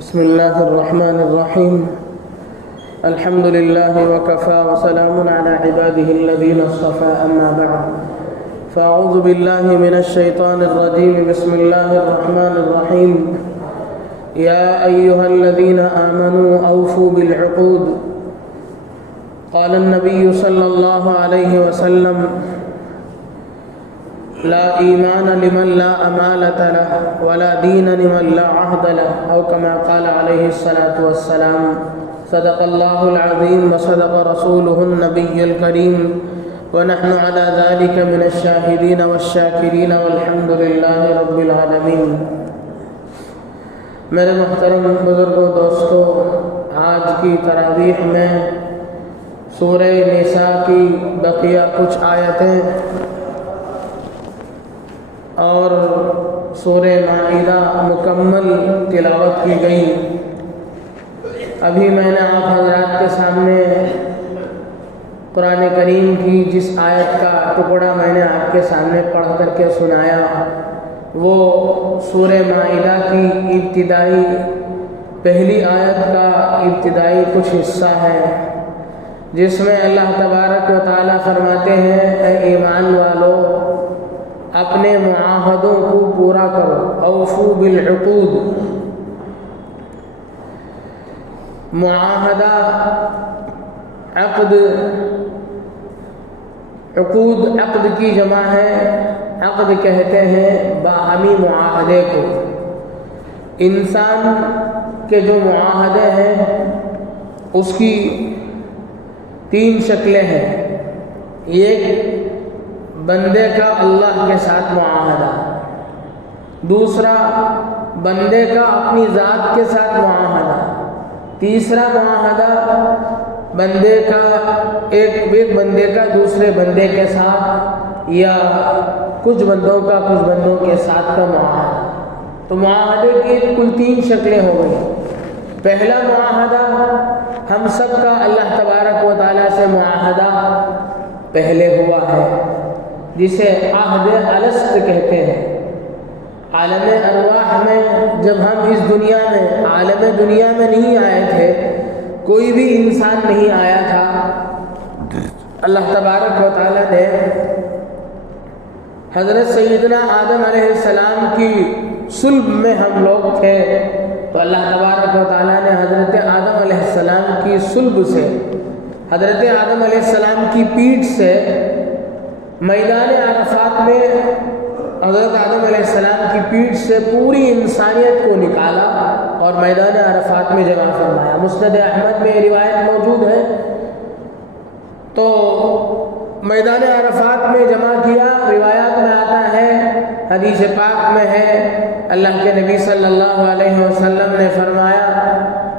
بسم الله الرحمن الرحيم. الحمد لله وكفى وسلام على عباده الذين اصطفى، أما بعد، فأعوذ بالله من الشيطان الرجيم. بسم الله الرحمن الرحيم. يا أيها الذين آمنوا أوفوا بالعقود. قال النبي صلى الله عليه وسلم: لا ایمان لمن لا امانة له ولا دین لمن لا عهد له، او كما قال عليه الصلاة والسلام. صدق الله العظيم وصدق رسوله النبي الكريم، ونحن على ذلك من الشاهدين والشاكرين، والحمد لله رب العالمين. میرے محترم بزرگوں، دوستوں، آج کی تراویح میں سورہ نساء کی بقیہ کچھ آیتیں اور سورہ مائدہ مکمل تلاوت کی گئی. ابھی میں نے آپ حضرات کے سامنے قرآن کریم کی جس آیت کا ٹکڑا میں نے آپ کے سامنے پڑھ کر کے سنایا، وہ سورہ مائدہ کی ابتدائی پہلی آیت کا ابتدائی کچھ حصہ ہے، جس میں اللہ تبارک و تعالیٰ فرماتے ہیں: اے ایمان والو، اپنے معاہدوں کو پورا کرو. اوفو بالعقود. معاہدہ، عقد، عقود عقد کی جمع ہے. عقد کہتے ہیں باہمی معاہدے کو. انسان کے جو معاہدے ہیں اس کی 3 شکلیں ہیں. ایک بندے کا اللہ کے ساتھ معاہدہ، دوسرا بندے کا اپنی ذات کے ساتھ معاہدہ، تیسرا معاہدہ بندے کا ایک بندے کا دوسرے بندے کے ساتھ، یا کچھ بندوں کا کچھ بندوں کے ساتھ کا معاہدہ. تو معاہدے کی کل 3 شکلیں ہو گئی. پہلا معاہدہ ہم سب کا اللہ تبارک و تعالیٰ سے معاہدہ پہلے ہوا ہے، جسے عہد الست کہتے ہیں. عالم ارواح میں جب ہم اس دنیا میں عالم دنیا میں نہیں آئے تھے، کوئی بھی انسان نہیں آیا تھا، اللہ تبارک و تعالیٰ نے حضرت سیدنا آدم علیہ السلام کی صلب میں ہم لوگ تھے، تو اللہ تبارک و تعالیٰ نے حضرت آدم علیہ السلام کی صلب سے، حضرت آدم علیہ السلام کی پیٹھ سے میدان عرفات میں حضرت آدم علیہ السلام کی پیٹھ سے پوری انسانیت کو نکالا اور میدان عرفات میں جمع فرمایا. مسند احمد میں یہ روایت موجود ہے. تو میدان عرفات میں جمع کیا. روایات میں آتا ہے، حدیث پاک میں ہے، اللہ کے نبی صلی اللہ علیہ وسلم نے فرمایا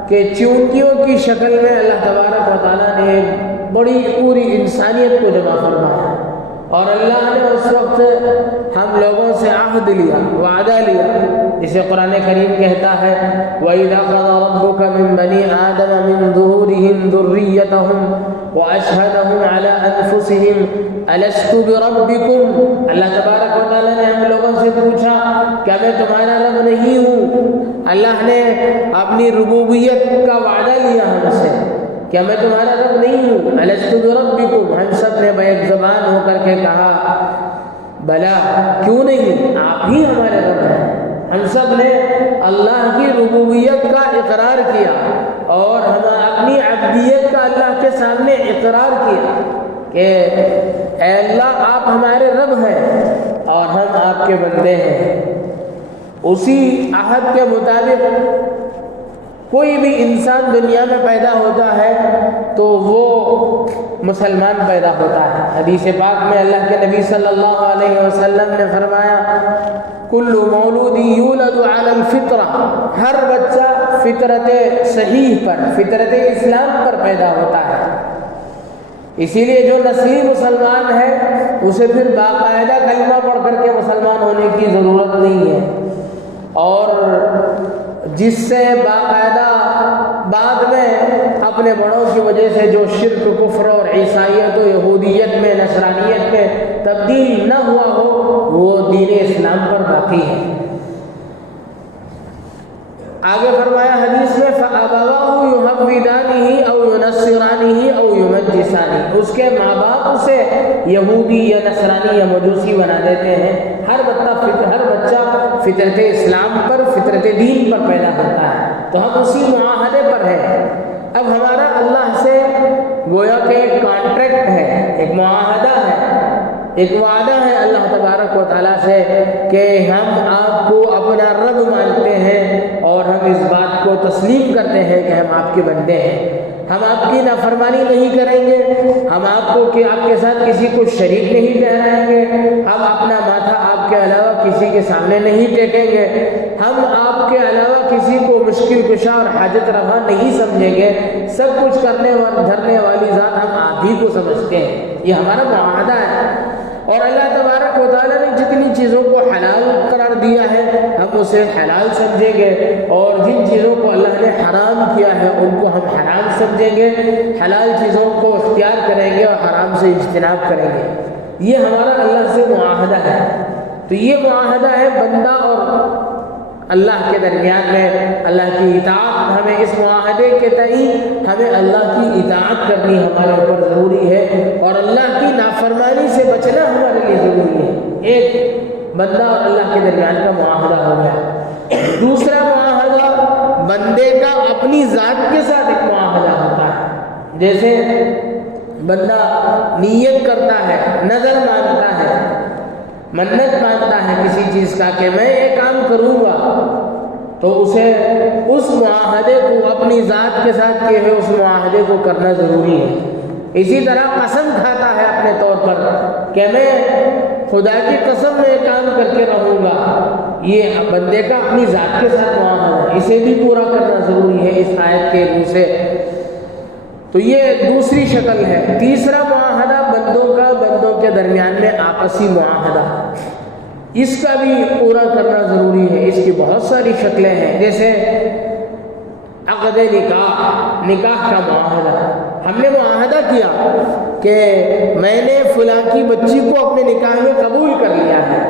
کہ چونٹیوں کی شکل میں اللہ تبارک و تعالیٰ نے ایک بڑی پوری انسانیت کو جمع فرمایا، اور اللہ نے اس وقت ہم لوگوں سے عہد لیا، وعدہ لیا، جسے قرآن کریم کہتا ہے: وَإِذَا قَضَىٰ رَبُّكَ مِن بَنِي آدَمَ مِن ظُهُورِهِمْ ذُرِّيَّتَهُمْ وَأَشْهَدَهُمْ عَلَىٰ أَنفُسِهِمْ أَلَسْتُ بِرَبِّكُمْ. اللہ تبارک و تعالیٰ نے ہم لوگوں سے پوچھا: کیا میں تمہارا رب نہیں ہوں؟ اللہ نے اپنی ربوبیت کا وعدہ لیا ہم سے، کیا میں تمہارا رب نہیں ہوں؟ الست بربکم. ہم سب نے بیک زبان ہو کر کے کہا: بلا، کیوں نہیں، آپ ہی ہمارے رب ہیں. ہم سب نے اللہ کی ربوبیت کا اقرار کیا اور ہم اپنی عبدیت کا اللہ کے سامنے اقرار کیا کہ اے اللہ، آپ ہمارے رب ہیں اور ہم آپ کے بندے ہیں. اسی عہد کے مطابق کوئی بھی انسان دنیا میں پیدا ہوتا ہے تو وہ مسلمان پیدا ہوتا ہے. حدیث پاک میں اللہ کے نبی صلی اللہ علیہ وسلم نے فرمایا: کل مولود یولد علی الفطرہ. ہر بچہ فطرت صحیح پر، فطرت اسلام پر پیدا ہوتا ہے. اسی لیے جو نسلی مسلمان ہے اسے پھر باقاعدہ کلمہ پڑھ کر کے مسلمان ہونے کی ضرورت نہیں ہے، اور جس سے باقاعدہ بعد میں اپنے بڑوں کی وجہ سے جو شرک، کفر اور عیسائیت و یہودیت میں، نصرانیت میں تبدیل نہ ہوا ہو، وہ دین اسلام پر باقی ہے. آگے فرمایا حدیث میں فَأَبَوَاهُ يُحَوِّدَانِهِ أَوْ يُنَصِّرَانِهِ أَوْ يُمَجِّسَانِهِ، اس کے ماں باپ اسے یہودی یا نصرانی یا مجوسی بنا دیتے ہیں۔ ہر بچہ فطرت اسلام پر، فطرت دین پر پیدا ہوتا ہے، تو ہم اسی معاہدے پر ہیں۔ اب ہمارا اللہ سے گویا کہ ایک کانٹریکٹ ہے، ایک معاہدہ ہے، ایک وعدہ ہے اللہ تبارک و تعالیٰ سے کہ ہم آپ کو اپنا رب مانتے ہیں اور ہم اس بات کو تسلیم کرتے ہیں کہ ہم آپ کے بندے ہیں، ہم آپ کی نافرمانی نہیں کریں گے، ہم آپ کے ساتھ کسی کو شریک نہیں ٹھہرائیں گے، ہم اپنا ماتھا آپ کے علاوہ کسی کے سامنے نہیں ٹیکیں گے، ہم آپ کے علاوہ کسی کو مشکل کشا اور حاجت روا نہیں سمجھیں گے، سب کچھ کرنے اور دھرنے والی ذات ہم آپ ہی کو سمجھتے ہیں۔ یہ ہمارا معاہدہ ہے۔ اور اللہ تبارک و تعالیٰ نے جتنی چیزوں کو حلال قرار دیا ہے ہم اسے حلال سمجھیں گے، اور جن چیزوں کو اللہ نے حرام کیا ہے ان کو ہم حرام سمجھیں گے، حلال چیزوں کو اختیار کریں گے اور حرام سے اجتناب کریں گے۔ یہ ہمارا اللہ سے معاہدہ ہے۔ تو یہ معاہدہ ہے بندہ اور اللہ کے درمیان میں، اللہ کی اطاعت، ہمیں اس معاہدے کے تئیں ہمیں اللہ کی اطاعت کرنی ہمارے اوپر ضروری ہے، اور اللہ کی نافرمانی سے بچنا ہمارے لیے ضروری ہے۔ ایک بندہ اور اللہ کے درمیان کا معاہدہ ہو گیا۔ دوسرا معاہدہ بندے کا اپنی ذات کے ساتھ ایک معاہدہ ہوتا ہے۔ جیسے بندہ نیت کرتا ہے، نظر مانتا ہے، منت مانتا ہے کسی چیز کا کہ میں یہ کام کروں گا، تو اسے اس معاہدے کو اپنی ذات کے ساتھ کیے ہوئے اس معاہدے کو کرنا ضروری ہے۔ اسی طرح قسم کھاتا ہے اپنے طور پر کہ میں خدا کی قسم میں کام کر کے رہوں گا، یہ بندے کا اپنی ذات کے ساتھ معاہدہ ہے، اسے بھی پورا کرنا ضروری ہے اس آیت کے روح سے۔ تو یہ دوسری شکل ہے۔ تیسرا معاہدہ بندوں کے درمیان میں آپسی معاہدہ، اس کا بھی پورا کرنا ضروری ہے۔ اس کی بہت ساری شکلیں ہیں، جیسے عقد نکاح کا معاہدہ۔ ہم نے معاہدہ کیا کہ میں نے فلاں کی بچی کو اپنے نکاح میں قبول کر لیا ہے،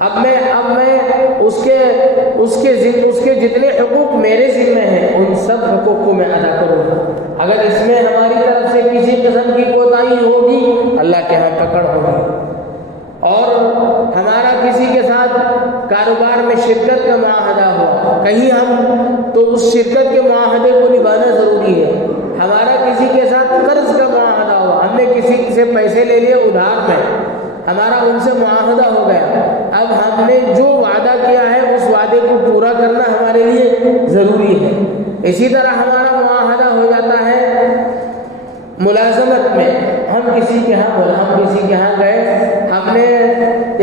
اب میں اس کے جتنے حقوق میرے ذمہ ہیں ان سب حقوق کو میں ادا کروں گا۔ اگر اس میں ہماری طرف سے کسی قسم کی کوتاہی ہوگی اللہ کے ہاں پکڑ ہوگی۔ اور ہمارا کسی کے ساتھ کاروبار میں شرکت کا معاہدہ ہوا کہیں تو اس شرکت کے معاہدے کو نبھانا ضروری ہے۔ ہمارا کسی کے ساتھ قرض کا معاہدہ ہوا، ہم نے کسی سے پیسے لے لیے ادھار میں، ہمارا ان سے معاہدہ ہو گیا، اب ہم نے جو وعدہ کیا ہے اس وعدے کو پورا کرنا ہمارے لیے ضروری ہے۔ اسی طرح ہمارا معاہدہ ہو جاتا ہے ملازمت میں، ہم کسی کے ہاں گئے، ہم نے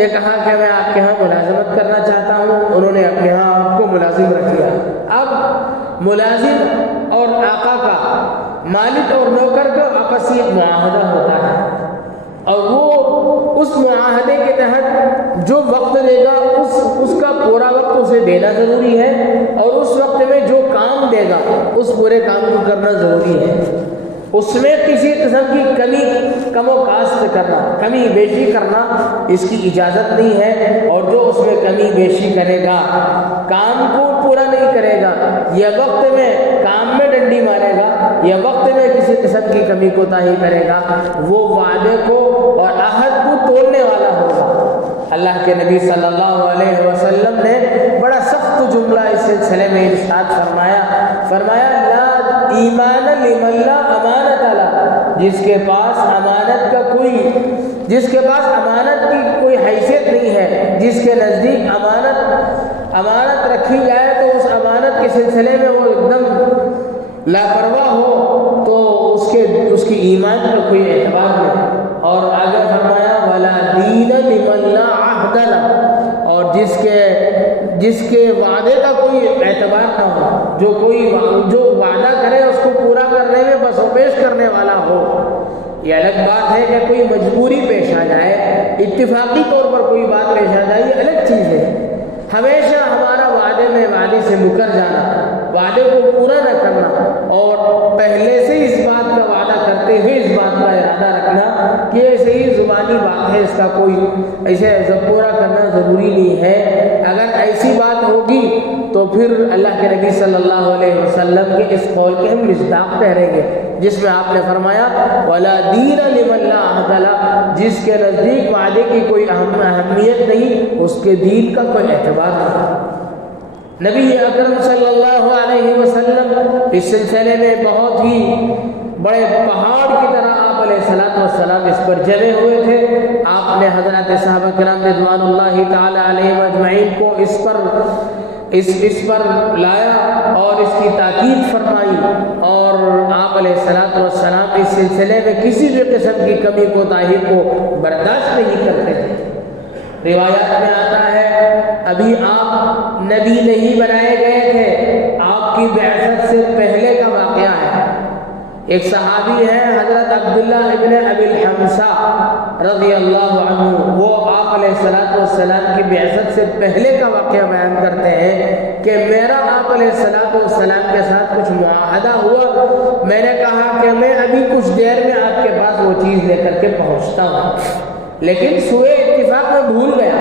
یہ کہا کہ میں آپ کے ہاں ملازمت کرنا چاہتا ہوں، انہوں نے اپنے ہاں آپ کو ملازم رکھ لیا۔ اب ملازم اور آقا کا، مالک اور نوکر کا آپسی ایک معاہدہ ہوتا ہے، اور وہ اس معاہدے کے تحت جو وقت دے گا اس کا پورا وقت اسے دینا ضروری ہے، اور اس وقت میں جو کام دے گا اس پورے کام کو کرنا ضروری ہے۔ اس میں کسی قسم کی کم و کاست کرنا، کمی بیشی کرنا اس کی اجازت نہیں ہے، اور جو اس میں کمی بیشی کرے گا، کام کو پورا نہیں کرے گا، یا وقت میں کام میں ڈنڈی مارے گا، یا وقت میں کسی قسم کی کمی کوتاہی کرے گا، وہ وعدے کو اور عہد کو توڑنے والا ہوگا۔ اللہ کے نبی صلی اللہ علیہ وسلم نے بڑا سخت جملہ اس سلسلے میں ارشاد فرمایا لا ایمان لمن لا امانت له، جس کے پاس امانت کی کوئی حیثیت نہیں ہے، جس کے نزدیک امانت رکھی جائے تو اس امانت کے سلسلے میں وہ ایک دم لاپرواہ ہو تو اس کی ایمان کا کوئی اعتبار نہیں۔ اور آگے فرمایا ولا دین لمن لا عہد له، اور جس کے وعدے کا کوئی اعتبار نہ ہو، جو وعدہ کرے اس کو پورا کرنے میں بس و پیش کرنے والا ہو۔ یہ الگ بات ہے کہ کوئی مجبوری پیش آ جائے، اتفاقی طور پر کوئی بات پیش آ جائے، یہ الگ چیز ہے۔ ہمیشہ ہمارا وعدے سے مکر جانا، وعدے کو پورا نہ کرنا، اور پہلے سے اس بات کا وعدہ کرتے ہوئے اس بات کا ارادہ رکھنا کہ یہ صحیح زبانی بات ہے، اس کا کوئی ایسے پورا کرنا ضروری نہیں ہے، اگر ایسی بات ہوگی تو پھر اللہ کے نبی صلی اللہ علیہ وسلم کے اس قول کے ہم مصداق ٹھہریں گے، جس میں آپ نے فرمایا وَلَا دِينَ لِمَن لَا عَهْدَ لَهُ، جس کے نزدیک وعدے کی کوئی اہمیت نہیں، اس کے دین کا کوئی اعتبار نہیں۔ نبی اکرم صلی اللہ علیہ وسلم اس سلسلے میں بہت ہی بڑے پہاڑ کی طرح آپ علیہ الصلوۃ والسلام اس پر جمے ہوئے تھے۔ آپ نے حضرات صحابہ کرام رضوان اللہ تعالی علیہم اجمعین کو اس پر لایا اور اس کی تاکید فرمائی، اور آپ علیہ الصلوۃ والسلام اس سلسلے میں کسی بھی قسم کی کمی کوتاہی کو برداشت نہیں کرتے تھے۔ روایات میں آتا ہے ابھی آپ نبی نہیں بنائے گئے تھے، آپ کی بعثت سے پہلے کا واقعہ ہے۔ ایک صحابی ہے حضرت عبداللہ ابن ابی الحمصہ رضی اللہ عنہ، وہ آپ علیہ الصلوۃ والسلام کی بعثت سے پہلے کا واقعہ بیان کرتے ہیں کہ میرا آپ علیہ الصلوۃ والسلام کے ساتھ کچھ معاہدہ ہوا، میں نے کہا کہ میں ابھی کچھ دیر میں آپ کے پاس وہ چیز لے کر کے پہنچتا ہوں، لیکن سوئے اتفاق میں بھول گیا۔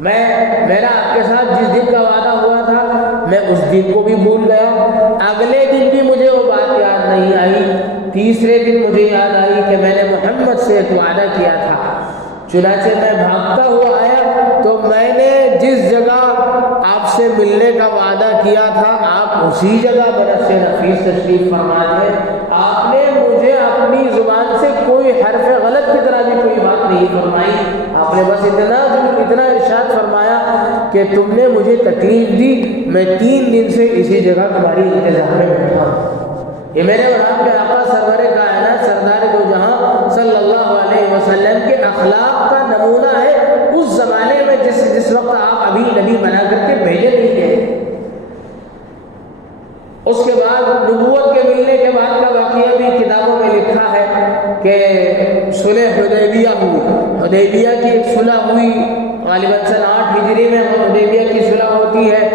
میرا آپ کے ساتھ جس دن کا وعدہ ہوا تھا میں اس دن کو بھی بھول گیا، اگلے دن بھی مجھے وہ بات یاد نہیں آئی، تیسرے دن مجھے یاد آئی کہ میں نے محمد سے ایک وعدہ کیا تھا۔ چنانچہ میں بھاگتا ہوا آیا تو میں نے جس جگہ آپ سے ملنے کا وعدہ کیا تھا آپ اسی جگہ برس نفیس تشریف فرما تھے۔ آپ نے مجھے اپنی زبان سے کوئی حرف غلط کی طرح بھی کوئی بات نہیں فرمائی، آپ نے بس اتنا ارشاد فرمایا کہ تم نے مجھے تکلیف دی، میں 3 دن سے اسی جگہ تمہاری انتظار میں بیٹھا ہوں۔ یہ میرے اور آپ کے آقا سرور کائنات سردار دو جہاں صلی اللہ علیہ وسلم کے اخلاق کا نمونہ ہے، اس زمانے میں جس وقت آپ ابھی نبی بنا کر کے بھیجے نہیں گئے۔ اس کے بعد نبوت کے ملنے کے بعد کا واقعہ بھی کتابوں میں لکھا ہے کہ صلح حدیبیہ ہوئی، حدیبیہ کی ایک صلح ہوئی، غالباً سن 8 ہجری میں حدیبیہ کی صلح ہوتی ہے۔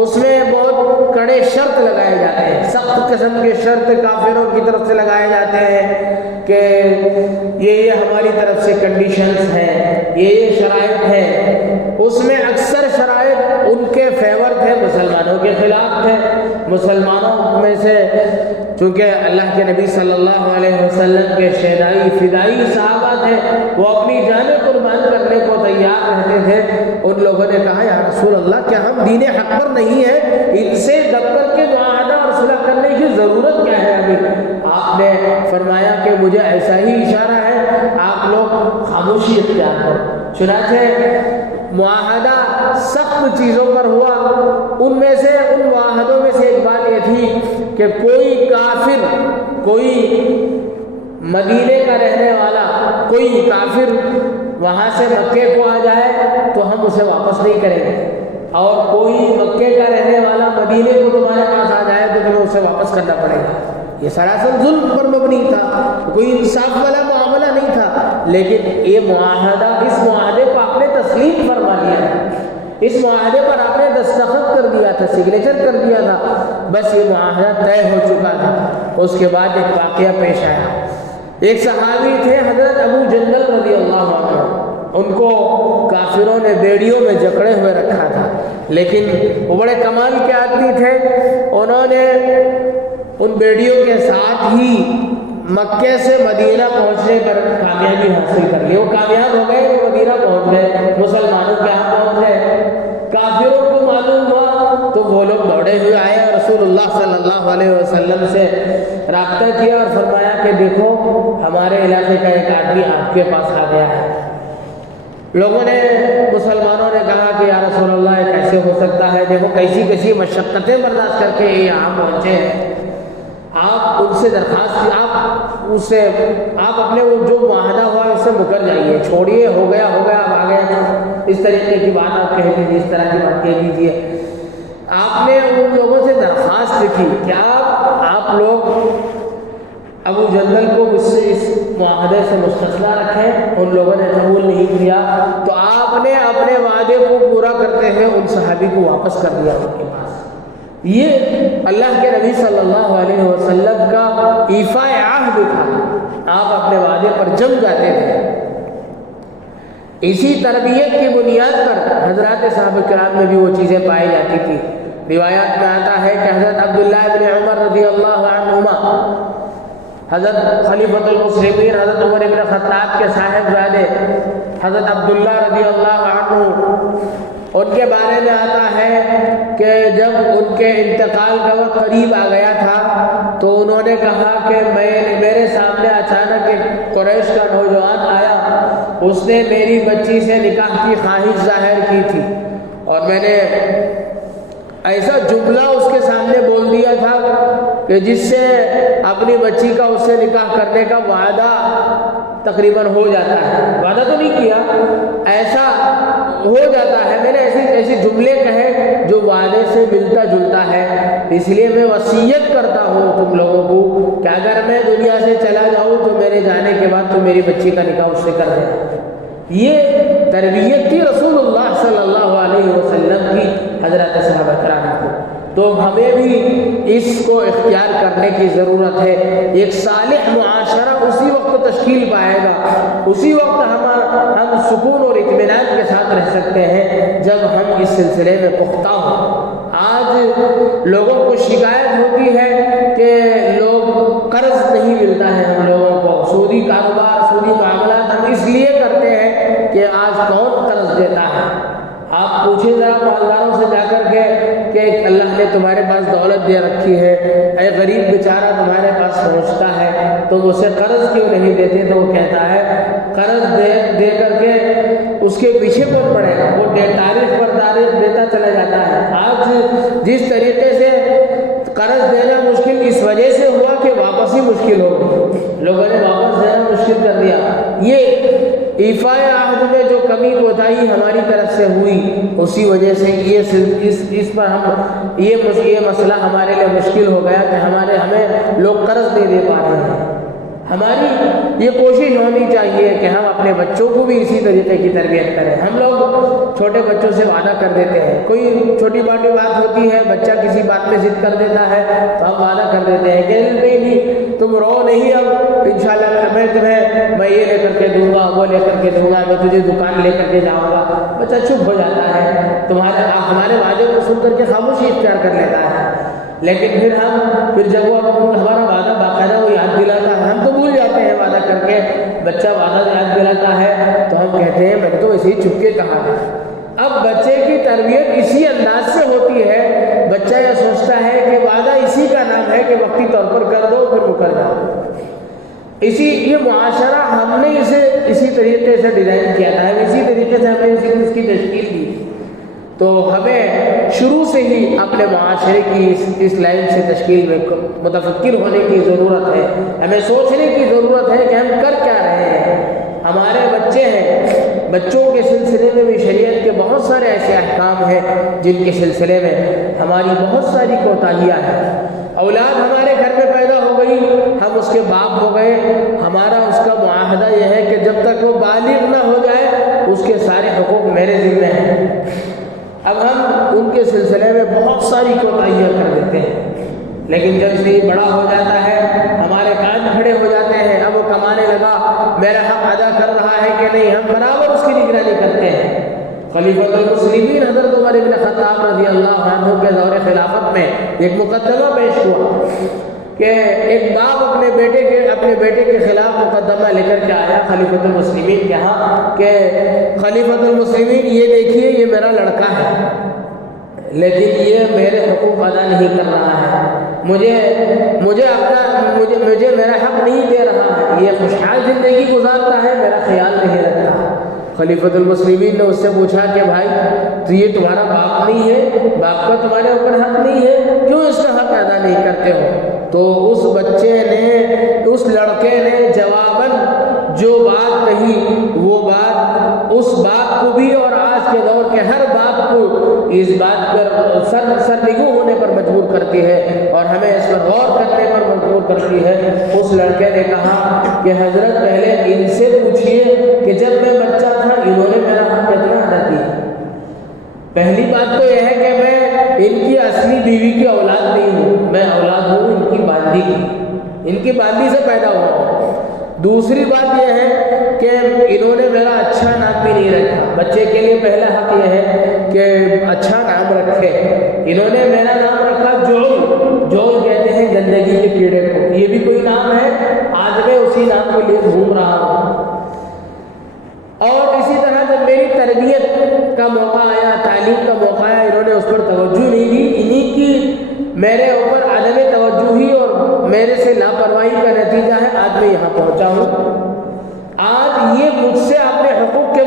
اس میں بہت کڑے شرط لگائے جاتے ہیں، سخت قسم کے شرط کافروں کی طرف سے لگائے جاتے ہیں کہ یہ ہماری طرف سے کنڈیشنز ہیں، یہ شرائط ہیں۔ اس میں اکثر شرائط ان کے فیور تھے، مسلمانوں کے خلاف تھے۔ مسلمانوں میں سے چونکہ اللہ کے نبی صلی اللہ علیہ وسلم کے فدائی صحابہ تھے، وہ اپنی جانیں قربان کرنے کو تیار رہتے تھے۔ ان لوگوں نے کہا یا رسول اللہ کیا ہم دین حق پر نہیں ہیں؟ ان سے دب کر کے معاہدہ اور صلح کرنے کی ضرورت کیا ہے ابھی؟ آپ نے فرمایا کہ مجھے ایسا ہی اشارہ ہے، آپ لوگ خاموشی اختیار کرو۔ چنانچہ معاہدہ سخت چیزوں پر ہوا، ان میں سے ان معاہدوں میں سے ایک بات یہ تھی کہ کوئی کافر، کوئی مدینے کا رہنے والا کوئی کافر وہاں سے مکے کو آ جائے تو ہم اسے واپس نہیں کریں گے، اور کوئی مکے کا رہنے والا مدینے کو تمہارے پاس آ جائے تو تمہیں اسے واپس کرنا پڑے گا۔ یہ سراسر ظلم پر مبنی تھا، کوئی انصاف والا معاملہ نہیں تھا، لیکن یہ معاہدہ، اس معاہدے کو آپ نے تسلیم فرما لیا تھا، اس معاہدے پر آپ نے دستخط کر دیا تھا، سگنیچر کر دیا تھا، بس یہ معاہدہ طے ہو چکا تھا۔ اس کے بعد ایک واقعہ پیش آیا۔ ایک صحابی تھے حضرت ابو جندل رضی اللہ عنہ، ان کو کافروں نے بیڑیوں میں جکڑے ہوئے رکھا تھا، لیکن وہ بڑے کمال کے آدمی تھے، انہوں نے ان بیڑیوں کے ساتھ ہی مکے سے مدینہ پہنچنے پر کامیابی حاصل کر لی۔ وہ کامیاب ہو گئے، وہ مدینہ پہنچ گئے، مسلمانوں کے یہاں پہنچ گئے۔ کافروں کو معلوم ہوا تو وہ لوگ دوڑے ہوئے آئے، رسول اللہ صلی اللہ علیہ وسلم سے رابطہ کیا اور فرمایا کہ دیکھو ہمارے علاقے کا ایک آدمی آپ کے پاس آ گیا ہے۔ لوگوں نے، مسلمانوں نے کہا کہ یا رسول اللہ یہ کیسے ہو سکتا ہے، دیکھو کیسی کیسی مشقتیں برداشت کر کے یہ یہاں پہنچے ہیں، آپ ان سے درخواست، آپ اپنے وہ جو معاہدہ ہوا ہے اس سے مکر جائیے، چھوڑیے، ہو گیا اب آ گیا، اس طریقے کی بات آپ کہہ دیجیے، اس طرح کی بات کہہ دیجیے۔ آپ نے ان لوگوں سے درخواست کی کہ آپ لوگ ابو جندل کو مجھ سے اس معاہدے سے مستثنیٰ رکھیں۔ ان لوگوں نے قبول نہیں کیا، تو آپ نے اپنے وعدے کو پورا کرتے ہوئے ان صحابی کو واپس کر دیا ان کے پاس۔ یہ اللہ کے نبی صلی اللہ علیہ وسلم کا ایفاء عہد تھا، آپ اپنے وعدے پر جم جاتے تھے۔ اسی تربیت کی بنیاد پر حضرات صحابہ کرام میں بھی وہ چیزیں پائی جاتی تھی۔ روایات میں آتا ہے کہ حضرت عبداللہ بن عمر رضی اللہ عنہما، حضرت خلیفۃ المسلمین حضرت عمر بن خطاب کے صاحبزادے حضرت عبداللہ رضی اللہ عنہ، ان کے بارے میں آتا ہے کہ جب ان کے انتقال کا وقت قریب آ گیا تھا تو انہوں نے کہا کہ میرے سامنے اچانک ایک قریش کا نوجوان آیا، اس نے میری بچی سے نکاح کی خواہش ظاہر کی تھی، اور میں نے ایسا جملہ اس کے سامنے بول دیا تھا کہ جس سے اپنی بچی کا اس سے نکاح کرنے کا وعدہ تقریباً ہو جاتا ہے، وعدہ تو نہیں کیا، ایسا ہو جاتا ہے، میں نے ایسے جملے کہے جو وعدے سے ملتا جلتا ہے، اس لیے میں وصیت کرتا ہوں تم لوگوں کو کہ اگر میں دنیا سے چلا جاؤں تو میرے جانے کے بعد تو میری بچی کا نکاح اس سے کر دینا۔ یہ تربیت تھی رسول اللہ صلی اللہ علیہ وسلم کی حضرات صحابہ کرام کو، تو ہمیں بھی اس کو اختیار کرنے کی ضرورت ہے۔ ایک صالح معاشرہ اسی وقت تشکیل پائے گا، اسی وقت ہم سکون اور اطمینان کے ساتھ رہ سکتے ہیں جب ہم اس سلسلے میں پختہ ہوں۔ آج لوگوں کو شکایت ہوتی ہے کہ لوگ قرض نہیں ملتا ہے ہم لوگوں کو، سودی کاروبار، سودی معاملات ہم اس لیے کرتے ہیں کہ آج کون قرض دیتا ہے؟ آپ پوچھیں ذرا مالداروں سے جا کر کے کہ اللہ نے تمہارے پاس دولت دے رکھی ہے، اے غریب بیچارہ تمہارے پاس پہنچتا ہے تو اسے قرض کیوں نہیں دیتے؟ تو وہ کہتا ہے قرض دے کر کے اس کے پیچھے کون پڑے گا، وہ تاریخ پر تاریخ دیتا چلا جاتا ہے۔ آج جس طریقے سے قرض دینا مشکل اس وجہ سے ہوا کہ واپس ہی مشکل ہو گئی، لوگوں نے واپس دینا مشکل کر دیا۔ یہ ایفاء عہد میں جو کمی کوتاہی ہماری طرف سے ہوئی، اسی وجہ سے اس پر یہ مسئلہ ہمارے لیے مشکل ہو گیا کہ ہمیں لوگ قرض نہیں دے پا رہے ہیں۔ ہماری یہ کوشش ہونی چاہیے کہ ہم اپنے بچوں کو بھی اسی طریقے کی تربیت کریں۔ ہم لوگ چھوٹے بچوں سے وعدہ کر دیتے ہیں، کوئی چھوٹی باٹی بات ہوتی ہے، بچہ کسی بات میں ضد کر دیتا ہے تو ہم وعدہ کر دیتے ہیں کہ نہیں تم رو نہیں، اب انشاءاللہ میں یہ لے کر کے دوں گا، وہ لے کر کے دوں گا، میں تجھے دکان لے کر کے جاؤں گا۔ بچہ چپ ہو جاتا ہے، ہمارے وعدے کو سن کر کے خاموشی اختیار کر لیتا ہے، لیکن پھر جب وہ ہمارا وعدہ باقاعدہ وہ یاد دلاتا ہے، ہم تو بھول جاتے ہیں وعدہ کر کے، بچہ وعدہ یاد دلاتا ہے تو ہم کہتے ہیں میں نے تو اسی چپ کے کہا تھا۔ اب بچے کی تربیت اسی انداز سے ہوتی ہے، بچہ یہ سوچتا ہے کہ وعدہ اسی کا نام ہے کہ وقتی طور پر کر دو پھر مکر جاؤ۔ یہ معاشرہ ہم نے اسے اسی طریقے سے ڈیزائن کیا تھا، اسی طریقے سے ہم نے اس کی تشکیل دی، تو ہمیں شروع سے ہی اپنے معاشرے کی اس لائن سے تشکیل میں متفکر ہونے کی ضرورت ہے، ہمیں سوچنے کی ضرورت ہے کہ ہم کر کیا رہے ہیں۔ ہمارے بچے ہیں، بچوں کے سلسلے میں بھی شریعت کے بہت سارے ایسے احکام ہیں جن کے سلسلے میں ہماری بہت ساری کوتاہیاں ہیں۔ اولاد ہمارے گھر میں پیدا ہو گئی، ہم اس کے باپ ہو گئے، ہمارا اس کا معاہدہ یہ ہے کہ جب تک وہ بالغ نہ ہو جائے اس کے سارے حقوق میرے ذمہ ہیں۔ اب ہم ان کے سلسلے میں بہت ساری کوتاہیاں کر دیتے ہیں، لیکن جب سے یہ بڑا ہو جاتا ہے ہمارے کان کھڑے ہو جاتے ہیں، اب وہ کمانے لگا، میرا حق ادا کر رہا ہے کہ نہیں، ہم برابر اس کی نگرانی کرتے ہیں۔ خلیفۃ المسلمین حضرت عمر بن خطاب رضی اللہ عنہ کے دور خلافت میں ایک مقدمہ پیش ہوا کہ ایک باپ اپنے بیٹے کے خلاف مقدمہ لے کر کے آیا خلیفۃ المسلمین کے ہاں کہ خلیفۃ المسلمین یہ دیکھیے یہ میرا لڑکا ہے لیکن یہ میرے حقوق ادا نہیں کر رہا ہے، مجھے میرا حق نہیں دے رہا ہے، یہ خوشحال زندگی گزارتا ہے، میرا خیال نہیں رکھتا۔ خلیفۃ المسلمین نے اس سے پوچھا کہ بھائی تو یہ تمہارا باپ نہیں ہے، باپ کا تمہارے اوپر حق نہیں ہے، کیوں اس کا حق ادا نہیں کرتے ہو؟ تو اس لڑکے نے جواباً جو بات کہی وہ بات اس باپ کو بھی اور آج کے دور کے ہر باپ کو اس بات پر سرنگوں ہونے پر مجبور کرتی ہے اور ہمیں اس پر غور کرنے پر مجبور کرتی ہے۔ اس لڑکے نے کہا کہ حضرت پہلے ان سے پوچھئے کہ جب میں بچہ تھا انہوں نے میرا حق کتنا ادا کیا؟ پہلی بات تو یہ ہے کہ میں ان کی اصلی بیوی کی اولاد نہیں ہوں، میں اولاد ہوں ان کی باندھی کی، ان کی باندھی سے پیدا ہوا ہوں۔ دوسری بات یہ ہے کہ انہوں نے میرا اچھا نام بھی نہیں رکھا. بچے کے لیے پہلا حق یہ ہے کہ اچھا نام رکھے. انہوں نے میرا نام رکھا جول. جول کہتے ہیں گندگی کے کیڑے کو. یہ بھی کوئی نام ہے, آج میں اسی نام کے لیے گھوم رہا ہوں. اور اسی طرح جب میری تربیت کا موقع آیا, تعلیم کا موقع آیا, انہوں نے اس پر توجہ نہیں دی. انہی کی میرے اوپر عدم توجہی اور میرے سے لاپرواہی کا نتیجہ ہے آج میں یہاں پہنچا ہوں. آج یہ مجھ سے اپنے حقوق کے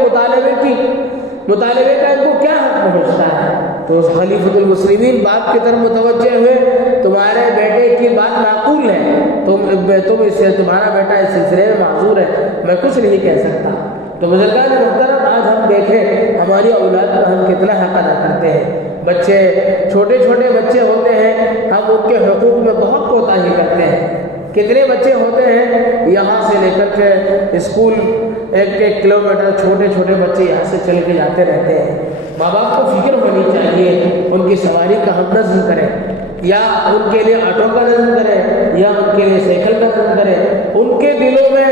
مطالبے کا ان کو کیا حق پہنچتا ہے؟ تو خلیفۃ المسلمین باپ کی طرف متوجہ ہوئے, تمہارے بیٹے کی بات معقول ہے, تم اس سے, تمہارا بیٹا اس سلسلے میں معذور ہے, میں کچھ نہیں کہہ سکتا. تو بزرگان محترم, آج ہم دیکھیں ہماری اولاد پر ہم کتنا حق ادا کرتے ہیں. بچے چھوٹے چھوٹے بچے ہوتے ہیں, ہم ان کے حقوق میں بہت کوتاہی کرتے ہیں. کتنے بچے ہوتے ہیں یہاں سے لے کر کے اسکول 1-1 کلومیٹر, چھوٹے چھوٹے بچے یہاں سے چل کے جاتے رہتے ہیں. ماں باپ کو فکر ہونی چاہیے, ان کی سواری کا ہم نظم کریں, یا ان کے لیے آٹو کا نظم کریں, یا ان کے لیے سائیکل کا نظم کریں. ان کے دلوں میں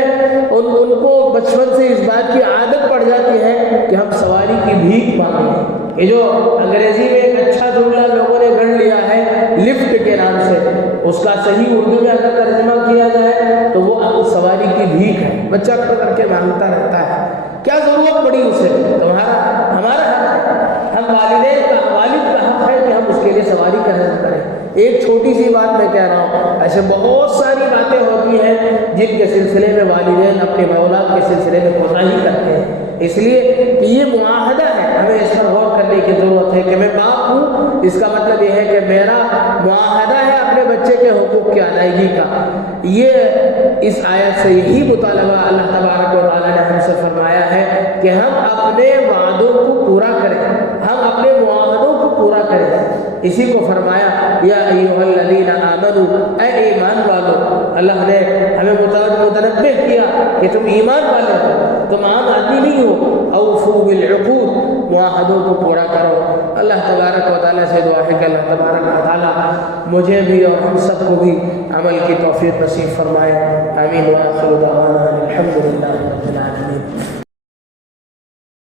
ان کو بچپن سے اس بات کی عادت پڑ جاتی ہے کہ ہم سواری کی بھیک مانگیں. یہ جو انگریزی میں ایک اچھا جملہ لوگوں نے گڑھ لیا ہے لفٹ کے نام سے, اس کا صحیح اردو میں اگر ترجمہ کیا جائے تو وہ سواری کی بھیک ہے. بچہ کھڑ کر کے مانگتا رہتا ہے, کیا ضرورت پڑی اسے؟ ہمارا حق ہے, ہم والد کا حق ہے کہ ہم اس کے لیے سواری کا نظم کریں. ایک چھوٹی سی بات میں کہہ رہا ہوں, ایسے بہت ساری باتیں ہوتی ہیں جن کے سلسلے میں والدین اپنے اولاد کے سلسلے میں کوتاہی کرتے ہیں. اس لیے کہ یہ معاہدہ ہے, ہمیں اس پر غور کرنے کی ضرورت ہے کہ میں باپ ہوں, اس کا مطلب یہ ہے کہ میرا معاہدہ ہے اپنے بچے کے حقوق کی ادائیگی کا. یہ اس آیت سے یہی مطالبہ اللہ تبارک و تعالیٰ نے ہم سے فرمایا ہے کہ ہم اپنے وعدوں کو پورا کریں, ہم اپنے معاہدوں کو پورا کریں. اسی کو فرمایا یا ایھا الذین آمنوا, اے ایمان والو. اللہ نے ہمیں متنبہ کیا کہ تم ایمان والے ہو, تم عام آدمی نہیں ہو. اوفوا بالعقود, معاہدوں کو پورا کرو. اللہ تبارک و تعالیٰ سے دعا ہے کہ اللہ تبارک و تعالیٰ مجھے بھی اور ہم سب کو بھی عمل کی توفیق نصیب فرمائے. آمین. وآخر دعوانا الحمد للہ رب العالمین.